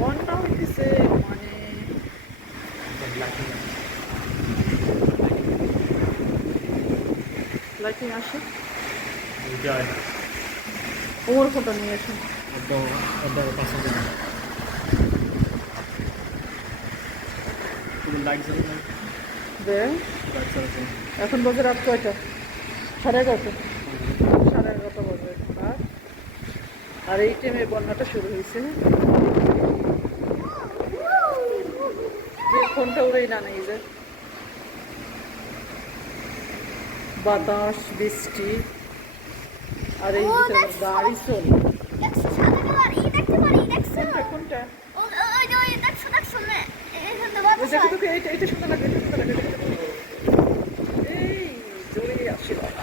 বন্যা হইতেছে মানে লাইটিং আসে। ওর ফটো নিয়ে আসে এখন বাজে রাত কয়টা? সাড়ে এগারোটা। আর এই টাইমে বন্যাটা শুরু হয়েছে। ফোনটা উড়েই না নেই যে। বাতাস বৃষ্টি আর এই দেখছ? গাড়ি চলে। কোনটা কোনটা? ও- ওই যে ওই দেখছ দেখছ না এখান থেকে ওই বাতাস দেখো হয়। তোকে এইটা এইটা সুন্দর লাগে এটা সুন্দর লাগে এটা সুন্দর লাগে। এই জোরে আসে বাবা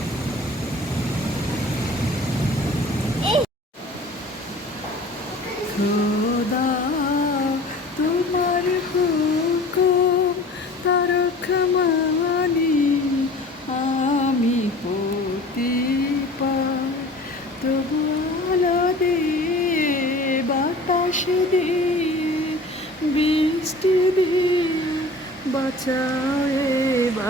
বাতাস দিয়ে বৃষ্টি দিয়ে বান্দা